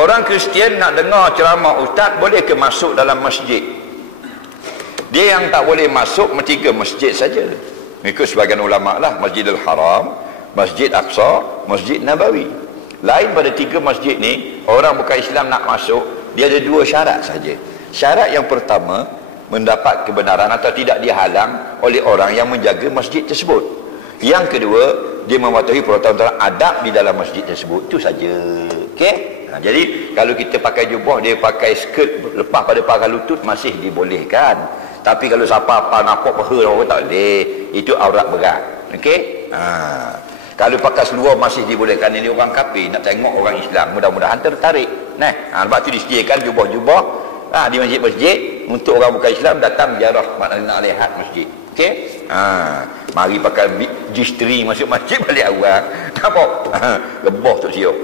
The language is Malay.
Orang Kristian nak dengar ceramah ustaz, boleh ke masuk dalam masjid? Dia yang tak boleh masuk mesti ke masjid saja. Mengikut sebagian ulama lah, Masjidil Haram, Masjid Aqsa, Masjid Nabawi. Lain pada 3 masjid ni, orang bukan Islam nak masuk, dia ada 2 syarat saja. Syarat yang pertama, mendapat kebenaran atau tidak dihalang oleh orang yang menjaga masjid tersebut. Yang kedua, dia mematuhi peraturan adab di dalam masjid tersebut. Itu saja. Okey? Jadi kalau kita pakai jubah, dia pakai skirt lepas pada pakai lutut, masih dibolehkan. Tapi kalau siapa apa nampak peha orang tak boleh. Itu aurat berat. Okey? Kalau pakai seluar masih dibolehkan. Ini orang kafir nak tengok orang Islam, mudah-mudahan tertarik. Sebab tu disediakan jubah-jubah di masjid-masjid untuk orang bukan Islam datang ziarah, maknanya nak lihat masjid. Okey? Mari pakai G-string masuk masjid balik awal. Nampak? Lebah tu siap.